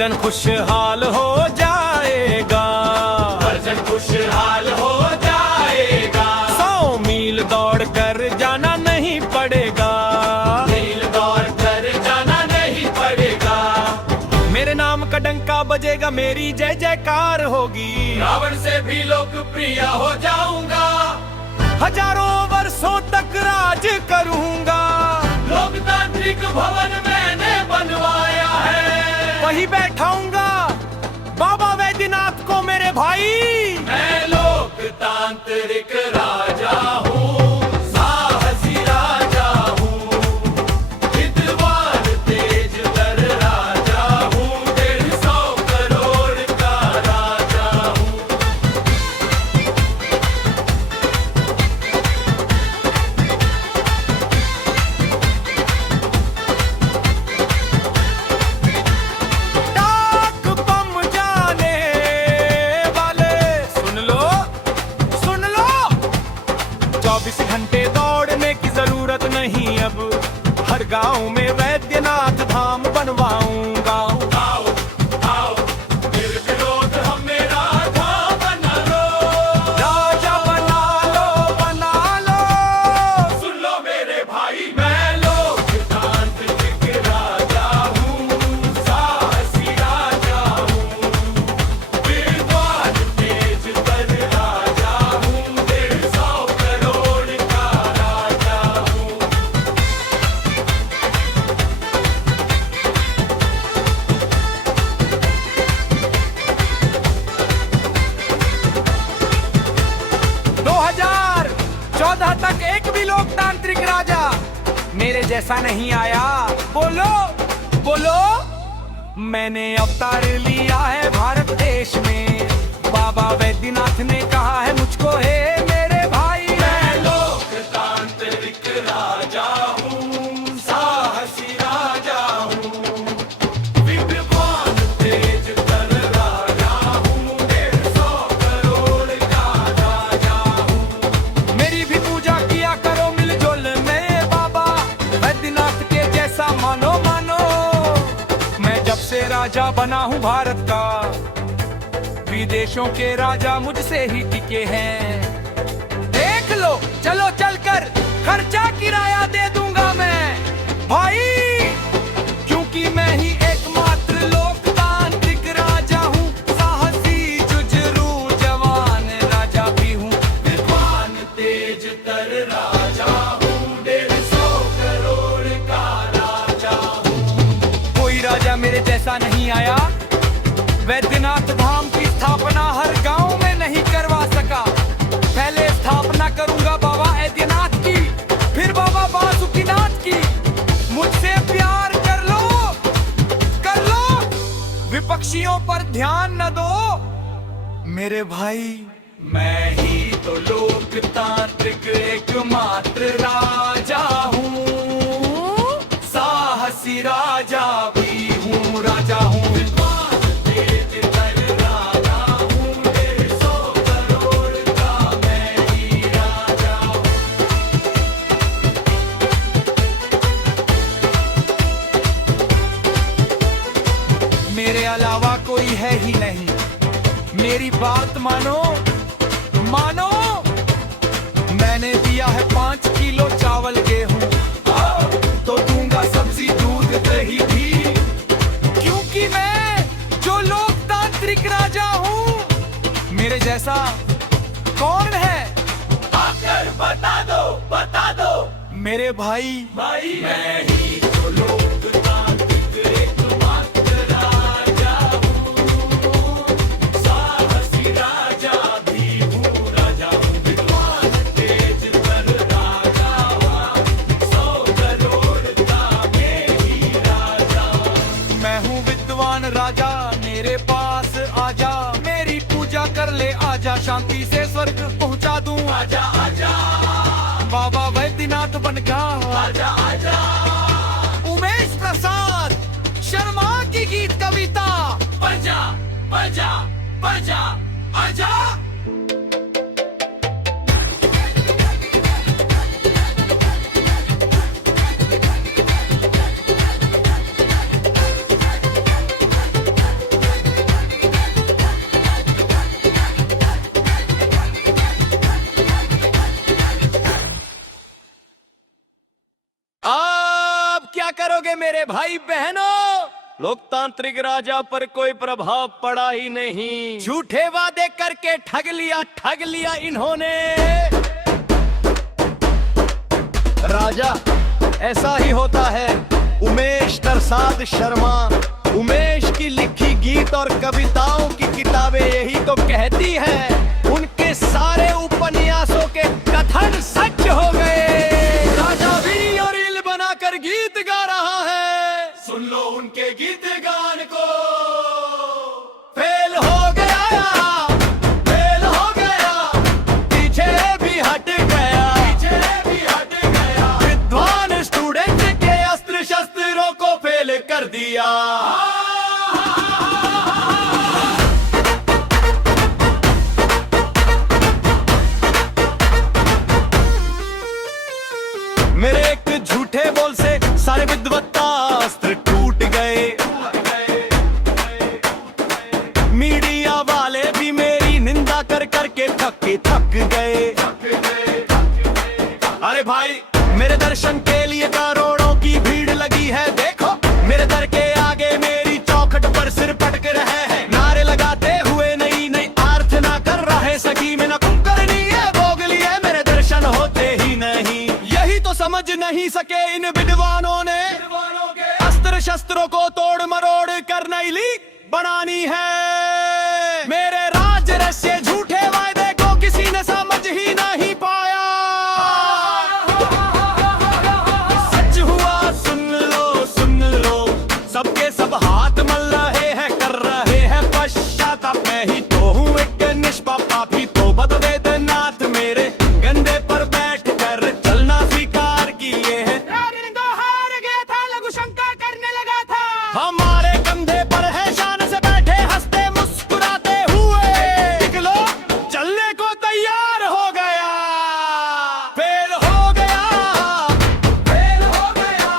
जन खुशहाल हो जाएगा, हर जन खुशहाल हो जाएगा। 100 मील दौड़ कर जाना नहीं पड़ेगा, मील दौड़ कर जाना नहीं पड़ेगा। मेरे नाम का डंका बजेगा, मेरी जय जयकार होगी। रावण से भी लोकप्रिय हो जाऊंगा, हजारों वर्षों तक राज करूंगा। लोकतांत्रिक भवन मैंने बनवाया है, वही बैठाऊंगा बाबा वैद्यनाथ को मेरे भाई। मैं लोकतांत्रिक राजा हूँ, साहसी राजा हूँ, विद्वान तेजतर राजा हूँ, 150 करोड़ का राजा हूँ। टाक बम जाने वाले सुन लो, सुन लो। 24 घंटे दौड़ने की जरूरत नहीं अब, हर गांव में वैद्यनाथ धाम बनवाऊंगा। आओ आओ निर्विरोध हमें राजा बना लो, राजा बना लो, बना लो। सुन लो मेरे भाई, मैं लोकतांत्रिक राजा हूँ, साहसी राजा हूँ, विद्वान तेजतर राजा हूँ, 150 करोड़ का राजा हूँ। दो 2014 तक एक भी लोकतांत्रिक राजा मेरे जैसा नहीं आया। बोलो बोलो, मैंने अवतार लिया है भारत देश में। बाबा वैद्यनाथ ने कहा है मुझको, हे मेरे भाई। मैं लोकतांत्रिक राजा हूँ, साहसी राजा हूँ, विद्वान तेजतर राजा हूँ, 150 करोड़ का राजा हूँ। मेरी भी पूजा किया करो मिलजुल में बाबा वैद्यनाथ के जैसा मानो मानो। मैं जब से राजा बना हूँ भारत का, विदेशों के राजा मुझसे ही टिके हैं। देख लो, चलो चलकर खर्चा किराया दे दूंगा मैं भाई, क्योंकि मैं ही एकमात्र लोकतांत्रिक राजा हूँ। साहसी जुझारू जवान राजा भी हूँ। विद्वान तेजतर राजा हूँ, 150 करोड़ का राजा हूँ। कोई राजा मेरे जैसा नहीं आया। वैद्यनाथ धाम की स्थापना हर गांव में नहीं करवा सका। पहले स्थापना करूंगा बाबा वैद्यनाथ की, फिर बाबा बासुकीनाथ की। मुझसे प्यार कर लो, कर लो। विपक्षियों पर ध्यान न दो मेरे भाई। मैं ही तो लोकतांत्रिक एकमात्र राजा हूँ, साहसी राजा भी हूँ, राजा हूँ। विद्वान तेजतर राजा हूँ, 150 करोड़ का मैं ही राजा हूँ। मेरे अलावा कोई है ही नहीं। मेरी बात मानो, मानो। मैंने दिया है 5 किलो चावल गेहूं, तो दूंगा सब्जी दूध दही भी, क्योंकि मैं जो लोकतांत्रिक राजा हूँ। मेरे जैसा कौन है आकर बता दो, बता दो मेरे भाई। भाई। मैं ही तो लोकतांत्रिक एकमात्र राजा हूँ, साहसी राजा भी हूँ, राजा हूँ, विद्वान तेजतर राजा हूँ, 100 करोड़ का मैं ही राजा हूँ। मैं हूँ विद्वान राजा, मेरे पास आजा। मेरी पूजा कर ले आजा, शांति से स्वर्ग पहुँचा दूं। आजा आजा बाबा वैद्यनाथ बनकर आजा आजा। उमेश प्रसाद शर्मा की गीत कविता। बजा बजा बजा आजा। मानोगे मेरे भाई बहनों, लोकतांत्रिक राजा पर कोई प्रभाव पड़ा ही नहीं। झूठे वादे करके ठग लिया इन्होंने। राजा ऐसा ही होता है। उमेश प्रसाद शर्मा, उमेश की लिखी गीत और कविताओं की किताबें यही तो कहती हैं। उनके सारे उपन्यासों के कथन सच हो गए। राजा भी और रील बनाकर गीत गा रहा है, सुन लो उनके गीत गान को। फेल हो गया, फेल हो गया, पीछे भी हट गया, पीछे भी हट गया। विद्वान स्टूडेंट के अस्त्र शस्त्रों को फेल कर दिया। मेरे एक झूठे बोल से सारे विद्वत्ता अस्त्र टूट गए। मीडिया वाले भी मेरी निंदा कर करके थक गए। अरे भाई, मेरे दर्शन के लिए करोड़ों की भीड़ लगी है। देखो मेरे दर के आगे मेरी चौखट पर सिर पटक रहे हैं। नारे लगाते हुए नई नई प्रार्थना कर रहे, सखी में न कुंकर्णी है, बोगली है, मेरे दर्शन होते ही नहीं। यही तो समझ नहीं सके इन विद्वानों ने, अस्त्र शस्त्रों को तोड़ मरोड़ कर नई लीग बनानी है। मेरे राज रहस्य झूठे वायदे को किसी ने समझ ही नहीं पाया। सच हुआ सुन लो, सबके सब हाथ मल रहे हैं, कर रहे हैं पश्चाताप। मैं ही तो हूँ एक निष्पाप पापी, तो बदवेदनाथ मेरे गंदे पर बैठ कर चलना स्वीकार किए हैं। हार गया था, लघु शंका करने लगा था। हमारे कंधे पर है शान से बैठे हंसते मुस्कुराते हुए। निकलो, चलने को तैयार हो गया। फेल हो गया, फेल हो गया,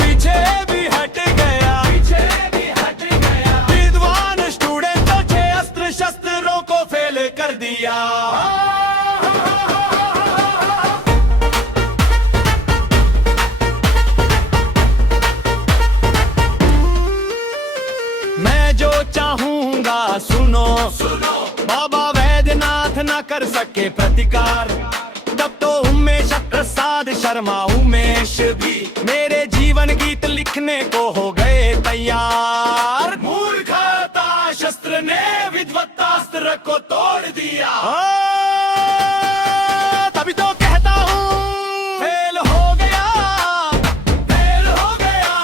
पीछे भी हट गया, पीछे भी हट गया। विद्वान स्टूडेंटों के अस्त्र शस्त्रों को फेल कर दिया। मैं जो चाहूंगा सुनो, बाबा वैद्यनाथ न कर सके प्रतिकार। तब तो उमेश प्रसाद शर्मा उमेश भी मेरे जीवन गीत लिखने को हो गए तैयार। मूर्खता शस्त्र ने विद्वत्तास्त्र को तोड़ दिया। तभी तो कहता हूँ फेल हो गया, फेल हो गया,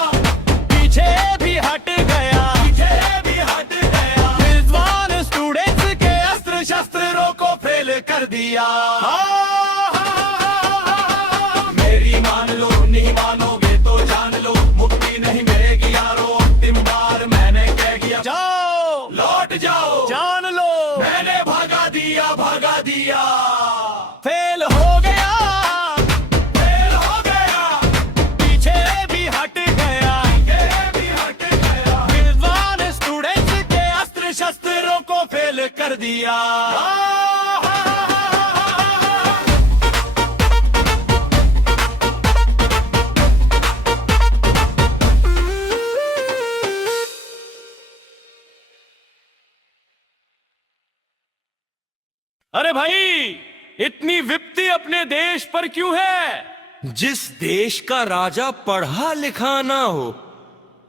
पीछे भी हट गया, पीछे भी हट गया। विद्वान स्टूडेंट्स के अस्त्र शस्त्रों को फेल कर दिया। मेरी मान लो, नहीं मानोगे तो जान लो, मुक्ति नहीं मिलेगी यारो। अंतिम बार मैंने कह दिया, जाओ लौट जाओ, जान लो, मैंने भगा दिया, भगा दिया। फेल हो गया, फेल हो गया, पीछे भी हट गया, पीछे भी हट गया। विद्वान स्टूडेंट्स के अस्त्र शस्त्रों को फेल कर दिया। अरे भाई, इतनी विपत्ति अपने देश पर क्यों है? जिस देश का राजा पढ़ा लिखा ना हो,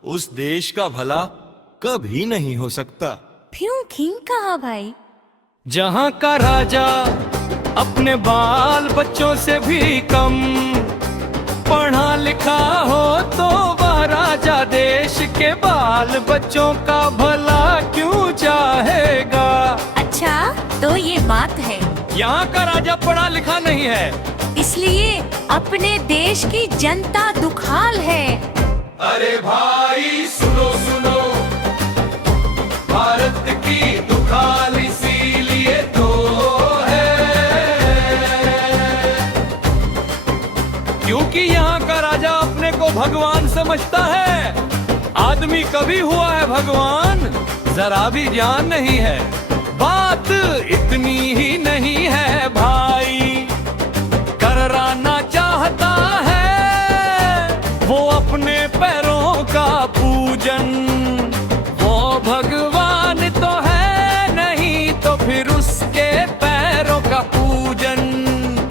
उस देश का भला कभी नहीं हो सकता। क्यों किंग कहा भाई? जहाँ का राजा अपने बाल बच्चों से भी कम पढ़ा लिखा हो, तो वह राजा देश के बाल बच्चों का भला क्यों चाहेगा? अच्छा, तो ये बात है। यहाँ का राजा पढ़ा लिखा नहीं है, इसलिए अपने देश की जनता दुखाल है। अरे भाई सुनो सुनो, भारत की दुखाल इसीलिए तो है, क्योंकि यहाँ का राजा अपने को भगवान समझता है। आदमी कभी हुआ है भगवान, जरा भी ज्ञान नहीं है। बात इतनी ही नहीं है भाई, कराना चाहता है वो अपने पैर भगवान तो है नहीं तो फिर उसके पैरों का पूजन।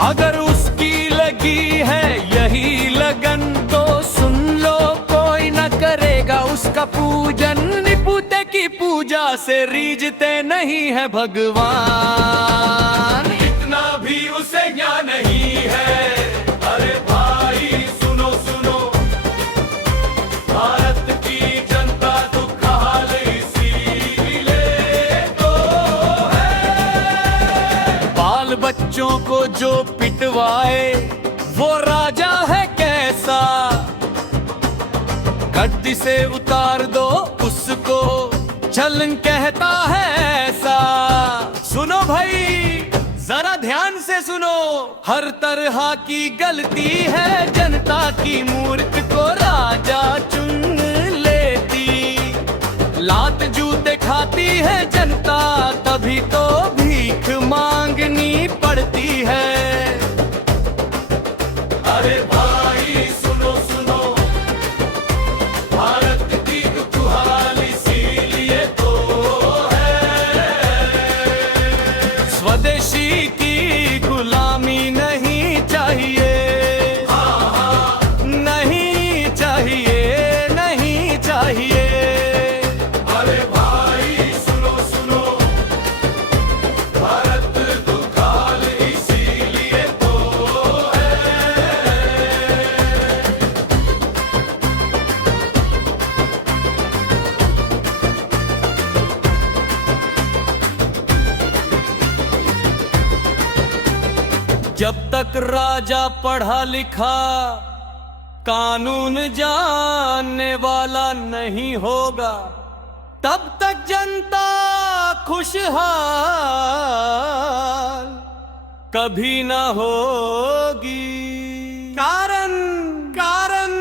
अगर उसकी लगी है यही लगन तो सुन लो कोई न करेगा उसका पूजन। निपुते की पूजा से रीझते नहीं है भगवान, इतना भी उसे ज्ञान नहीं है। अरे भाई सुनो सुनो, भारत की जनता दुख हाल इसीलिए तो है। बाल बच्चों को जो पिटवाए वो राजा है कैसा, गद्दी से उतार दो उसको चलन कहता है ऐसा। सुनो भाई जरा ध्यान से सुनो, हर तरह की गलती है जनता की, मूर्ख को राजा चुन लेती। लात जूते खाती है जनता तभी तो भीख मांगनी पड़ती है। अरे भाई सुनो सुनो, भारत की दुख हाल इसीलिए तो है। स्वदेशी की गुलामी नहीं चाहिए, नहीं चाहिए, नहीं चाहिए। अरे भाई सुनो सुनो, भारत दुख हाल इसीलिए तो है। जब तक राजा पढ़ा लिखा कानून जानने वाला नहीं होगा तब तक जनता खुशहाल कभी न होगी। कारण कारण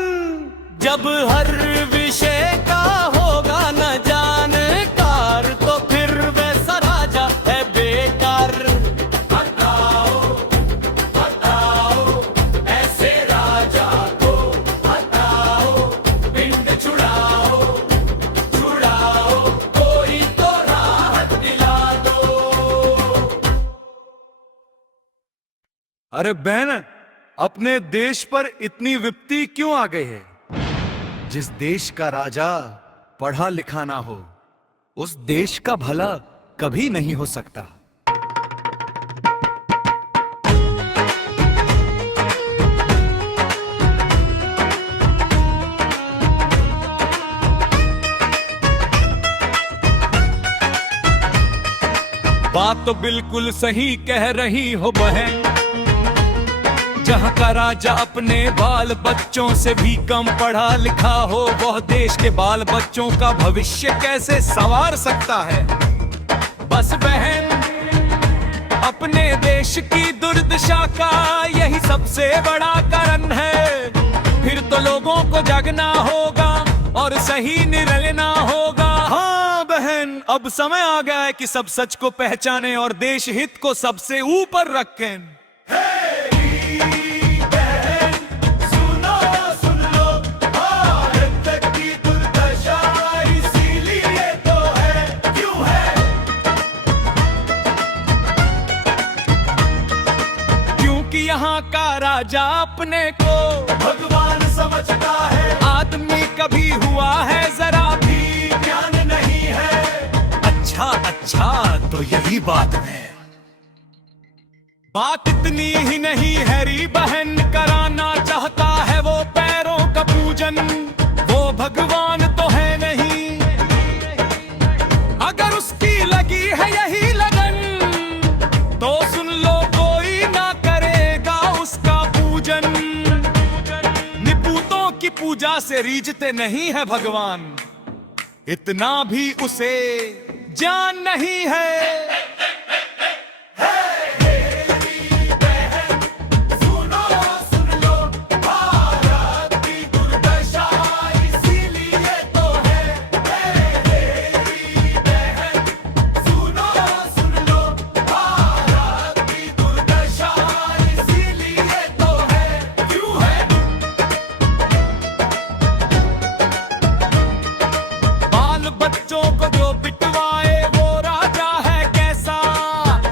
जब हर विषय का होगा न जानकार तो फिर वैसा राजा है बेकार। हटाओ हटाओ ऐसे राजा को, हटाओ पिंड छुड़ाओ छुड़ाओ, कोई तो राहत दिला दो। अरे बहन, अपने देश पर इतनी विपत्ति क्यों आ गई है? जिस देश का राजा पढ़ा लिखा ना हो उस देश का भला कभी नहीं हो सकता। बात तो बिल्कुल सही कह रही हो बहन, जहाँ का राजा अपने बाल बच्चों से भी कम पढ़ा लिखा हो वह देश के बाल बच्चों का भविष्य कैसे संवार सकता है। बस बहन अपने देश की दुर्दशा का यही सबसे बड़ा कारण है। फिर तो लोगों को जागना होगा और सही निर्णय लेना होगा। हाँ बहन, अब समय आ गया है कि सब सच को पहचाने और देश हित को सबसे ऊपर रखें। सुनो सुन लो, भारत की दुर्दशा इसीलिए तो है। क्यों है? क्योंकि यहाँ का राजा अपने को भगवान समझता है, आदमी कभी हुआ है जरा भी। ज्ञान नहीं है। अच्छा अच्छा तो यही बात है। बात इतनी ही नहीं हैरी बहन, कराना चाहता है वो पैरों का पूजन। वो भगवान तो है नहीं, अगर उसकी लगी है यही लगन तो सुन लो कोई ना करेगा उसका पूजन। निपुतों की पूजा से रीझते नहीं है भगवान, इतना भी उसे जान नहीं है। सुनो सुन लो, भारत की दुर्दशा इसीलिए तो है। मेरी बहन सुनो सुन लो, भारत की दुर्दशा इसीलिए तो है। क्यों है? बाल बच्चों को जो जो बिटवाए वो राजा है कैसा।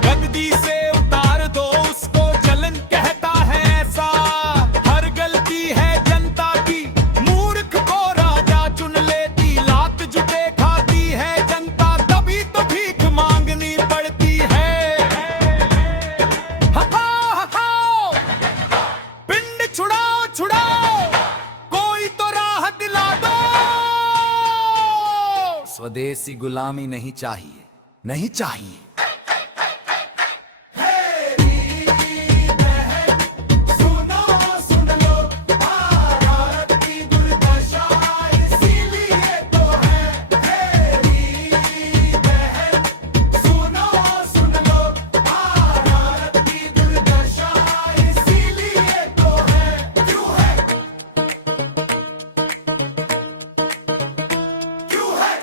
गद्दी से उतार दो उसको चलन कहता है ऐसा। हर गलती है जनता की मूर्ख को राजा चुन लेती। लात जुटे खाती है जनता तभी तो भीख मांगनी पड़ती है। पिंड छुड़ाओ छुड़ाओ कोई तो राह दिला दो। स्वदेशी गुलामी नहीं चाहिए, नहीं चाहिए। सुनो सुन लो भारत की दुर्दशा इसीलिए तो है मेरी बहन। सुनो सुन लो भारत की दुर्दशा इसीलिए तो है। क्यों है क्यों है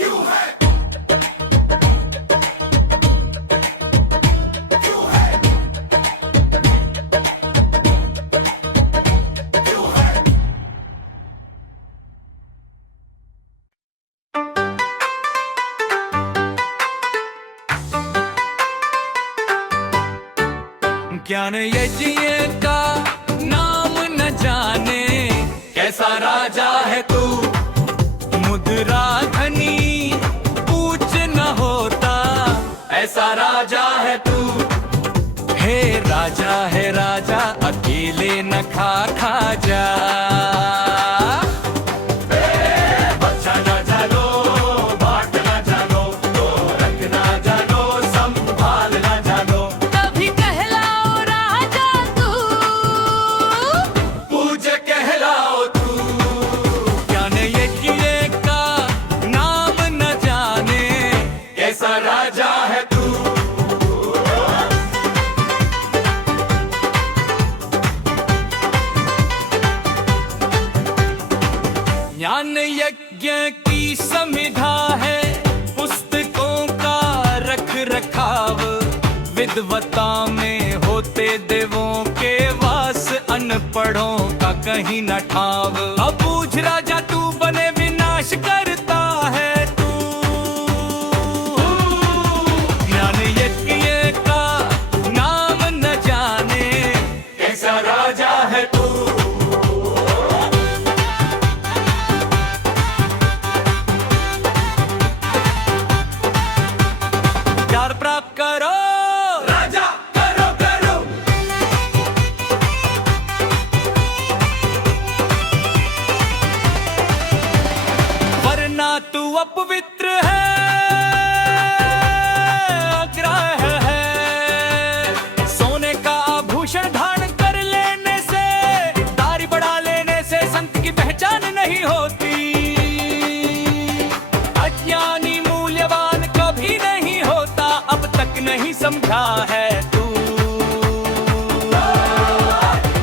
क्यों है क्यों है क्यों है। ज्ञान यज्ञ का नाम न जाने कैसा राजा है तू। मुद्रा धनी पूछ न होता ऐसा राजा है तू। हे राजा अकेले न खा खा जा। बच्चा ना जानो बाट ना जानो तो रख ना जानो संभाल ना जानो। कभी कहलाओ राजा तू। पूज्य कहलाओ तू। ज्ञान यज्ञ का नाम न जाने कैसा राजा है तू। ज्ञान यज्ञ की समिधा है पुस्तकों का रख रखाव। विद्वता में होते देवों के वास अनपढ़ों का कहीं न ठाव। अब पूछ राजा तू बने विनाश करता है तू। ज्ञान यज्ञ का नाम न जाने कैसा राजा है तू। प्यार प्राप्त करो राजा करो करो। वरना तू अपवित्र है अग्रह है। सोने का आभूषण धारण कर लेने से दाढ़ी बढ़ा लेने से संत की पहचान नहीं होती। अज्ञानी मूल्यवान कभी नहीं होता अब तक नहीं समझा है तू।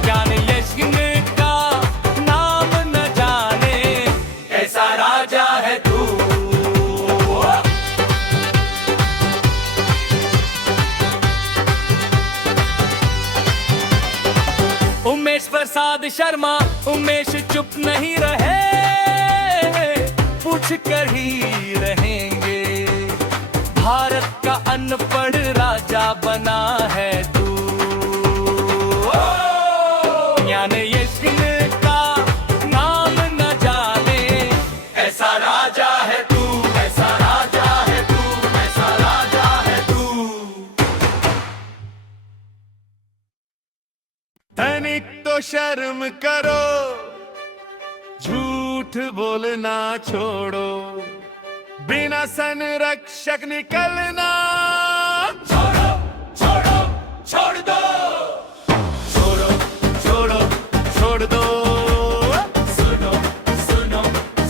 ज्ञान यज्ञ का नाम न जाने कैसा राजा है तू। उमेश प्रसाद शर्मा उमेश चुप नहीं रहे पूछ कर ही रहेंगे। भारत का अनपढ़ राजा बना है तू। ज्ञान यज्ञ का नाम न जाने ऐसा राजा है तू। ऐसा राजा है तू। ऐसा राजा है तू। धनिक तो शर्म करो झूठ बोलना छोड़ो। बिना संरक्षक निकलना छोड़ो छोड़ो छोड़ दो। छोड़ो छोड़ो छोड़ दो। सुनो सुनो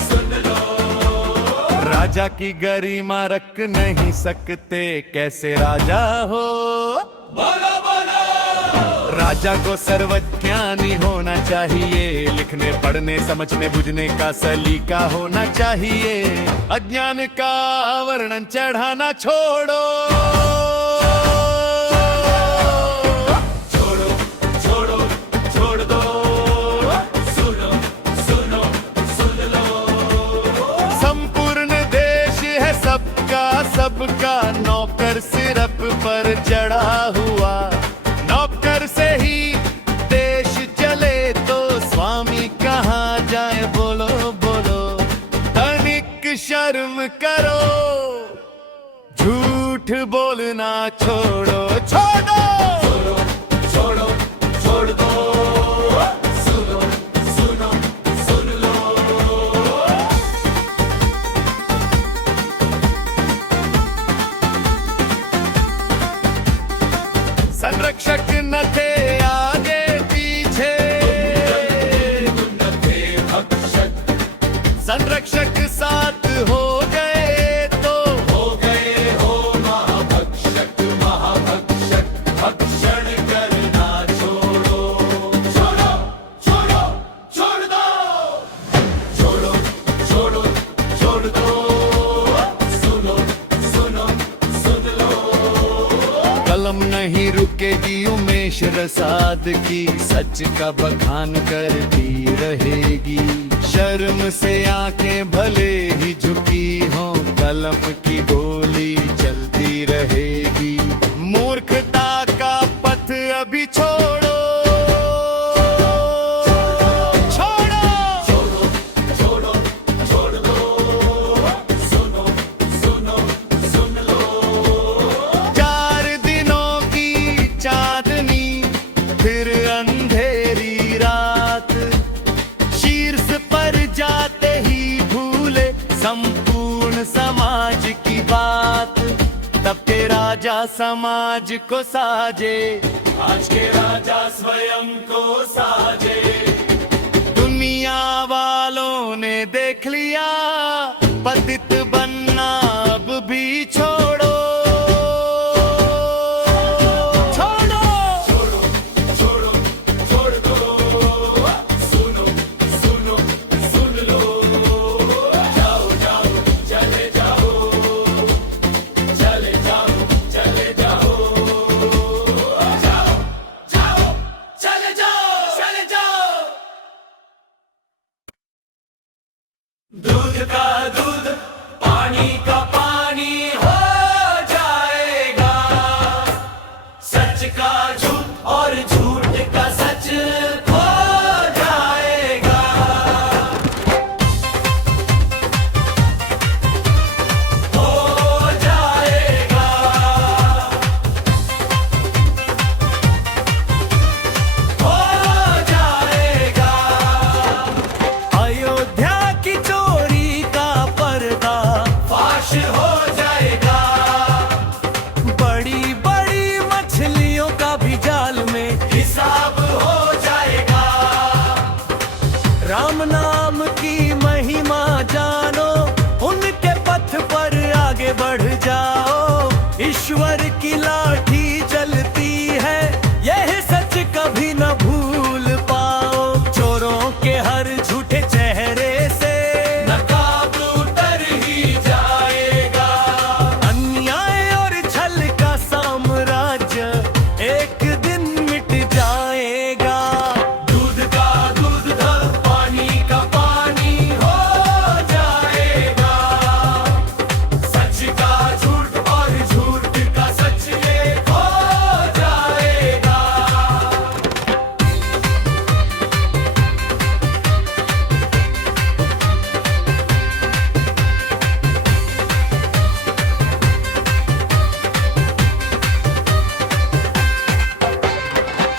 सुन लो। राजा की गरिमा रख नहीं सकते कैसे राजा हो। बोलो बोलो। राजा को सर्वज्ञानी होना चाहिए। लिखने पढ़ने समझने बुझने का सलीका होना चाहिए। अज्ञान का वर्णन चढ़ाना छोड़ो। छोड़ो छोड़ो छोड़ दो। सुनो सुनो जड़ा हुआ। नौकर से ही देश चले तो स्वामी कहाँ जाए, बोलो बोलो। तनिक शर्म करो, झूठ बोलना छोड़ो छोड़ो। छोड़ो छोड़ दो, सुनो सुनो सुन लो। संरक्षक न थे आगे पीछे, न थे भक्षक, संरक्षक साथ हो गए तो हो गए हो महाभक्षक महाभक्षक। भक्षण करना छोड़ो, छोड़ो छोड़ो छोड़ दो, छोड़ो छोड़ो छोड़ दो, सुनो सुनो सुन लो। कलम नहीं रुकेगी उमेश रसाद की, सच का बखान करती रहेगी। शर्म से आंखें भले ही झुकी हों, कलम की गोली चलती रहेगी। मूर्खता का पथ अभी छोड़ो छोड़ो। छोड़ो छोड़ दो, सुनो सुनो सुन लो। 4 दिनों की चांदनी फिर अंधेरी रात, शीर्ष पर जाते ही भूले संपूर्ण समाज की बात। तब के राजा समाज को साजे, आज के राजा स्वयं को साजे। दुनिया वालों ने देख लिया, पतित बनना अब भी छोड़ो छोड़ो। छोड़ो छोड़ दो, सुनो सुनो सुन लो। जाओ जाओ चले जाओ, चले जाओ चले जाओ। जाओ जाओ चले जाओ चले जाओ। दूध का दूध पानी का पानी हो जाएगा, सच का झूठ और झूठ का सच खो जाएगा। हो जाएगा, हो जाएगा। अयोध्या की चोरी का पर्दा फाश हो जाएगा, बड़ी बड़ी मछलियों का भी जाल में हिसाब हो जाएगा। राम नाम की महिमा जानो, उनके पथ पर आगे बढ़ जाओ। ईश्वर की लाठी चलती है, यह सच कभी न भूल पाओ। चोरों के हर झूठे चेहरे से नकाब उतर ही जाएगा, अन्याय और छल का साम्राज्य एक दिन मिट जाएगा। दूध का दूध पानी का पानी हो जाएगा, सच का झूठ और झूठ का सच ये खो जाएगा।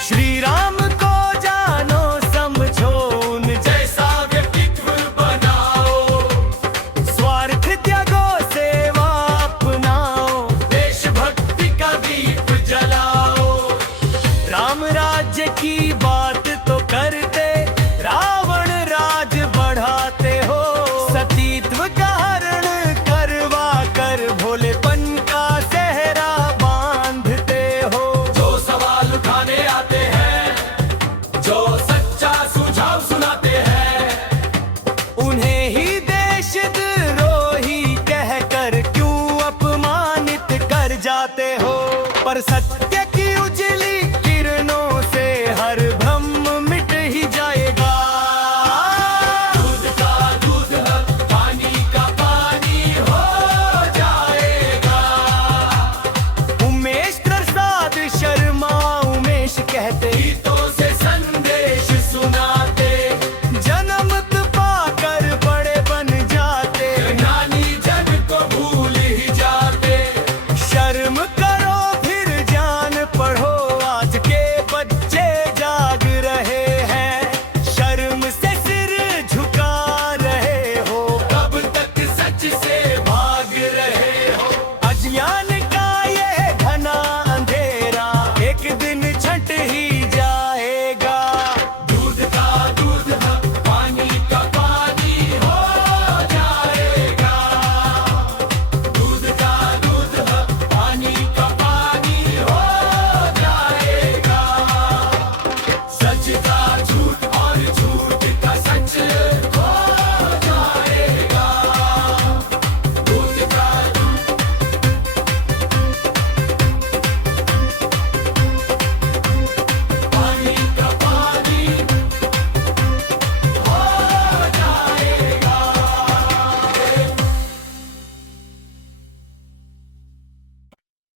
श्री राम को जानो समझो, उन जैसा व्यक्तित्व बनाओ, स्वार्थ त्यागो सेवा अपनाओ। देशभक्ति का दीप जलाओ। राम राज्य की बात तो करते, रावण राज बढ़ाते हो। सतीत्व का हरण करवा कर भोलेपन का सेहरा बांधते हो। जो सवाल उठाने आते हैं, जो सच्चा सुझाव सुनाते हैं, उन्हें ही देशद्रोही कहकर क्यों अपमानित कर जाते हो। पर सत्य की उजली किरणों से हर भ्रम मिट ही जाएगा। दूध का दूध पानी का पानी हो जाएगा। उमेश प्रसाद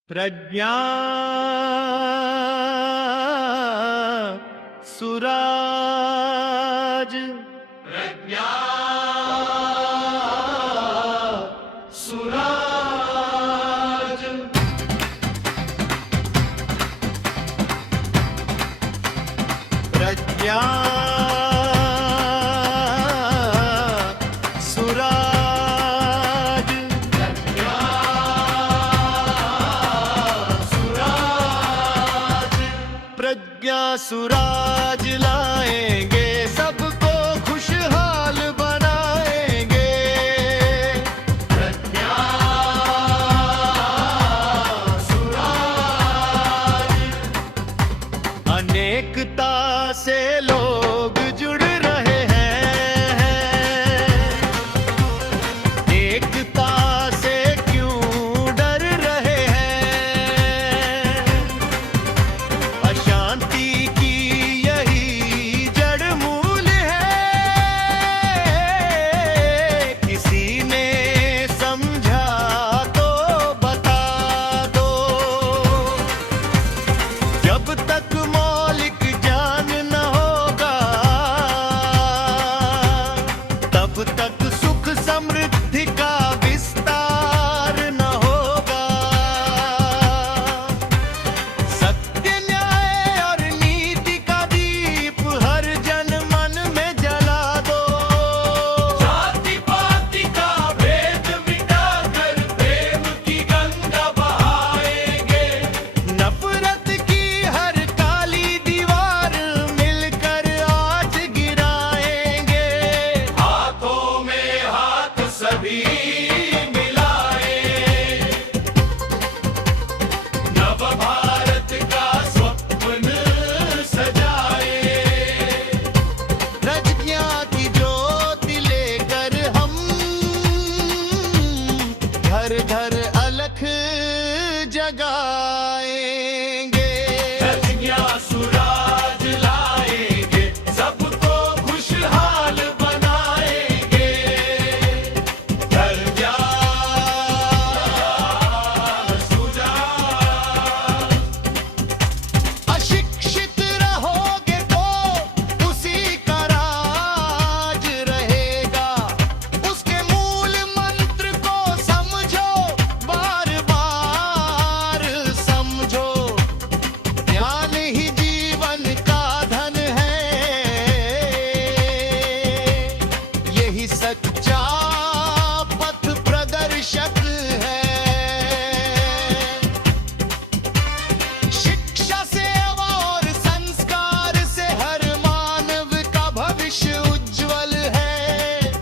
प्रज्ञा सुराज प्रज्ञा सुराज प्रज्ञा सुराज प्रज्ञा सुराज लाएंगे सबको खुशहाल बनाएंगे प्रज्ञा सुराज अनेकता से लोग जुड़ रहे हैं एकता से क्यों डर रहे हैं अशांति की यही जड़ मूल है किसी ने समझा तो बता दो जब तक मौलिक ज्ञान न होगा तब तक सुख समृद्धि का विस्तार न होगा सत्य न्याय और नीति का दीप हर जन मन में जला दो जाति पाति का भेद मिटाकर प्रेम की गंगा बहाएंगे नफरत की हर काली दीवार मिलकर आज गिराएंगे हाथों में हाथ सभी मिलाए नव भारत का स्वप्न सजाए प्रज्ञा की ज्योति लेकर हम घर घर अलख जगाएंगे प्रज्ञा सुराज लाएंगे सबको खुशहाल बनाएंगे प्रज्ञा सुराज अशिक्षित रहोगे तो उसी का राज रहेगा उसके मूल मंत्र को समझो बार बार समझो ज्ञान ही जीवन का धन है यही सच्चा पथ प्रदर्शक है शिक्षा सेवा और संस्कार से हर मानव का भविष्य उज्जवल है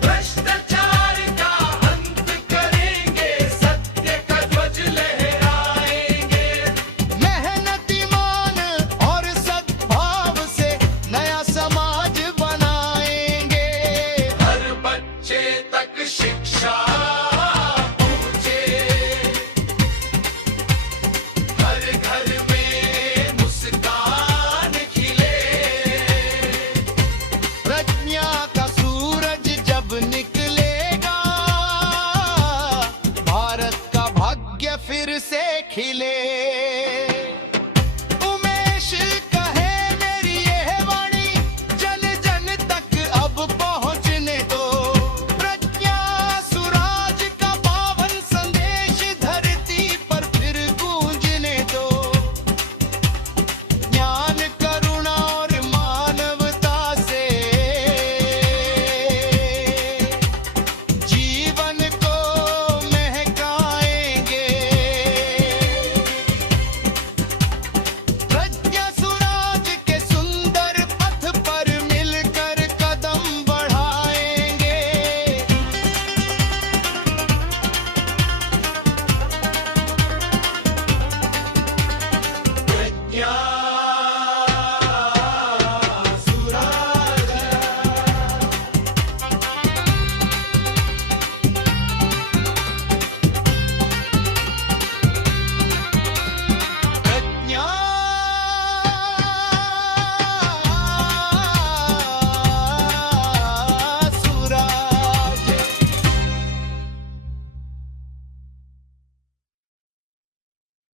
भ्रष्टाचार का अंत करेंगे सत्य का ध्वज लहराएंगे मेहनती मान और सद्भाव से नया समाज बनाएंगे हर बच्चे तक शिक्षा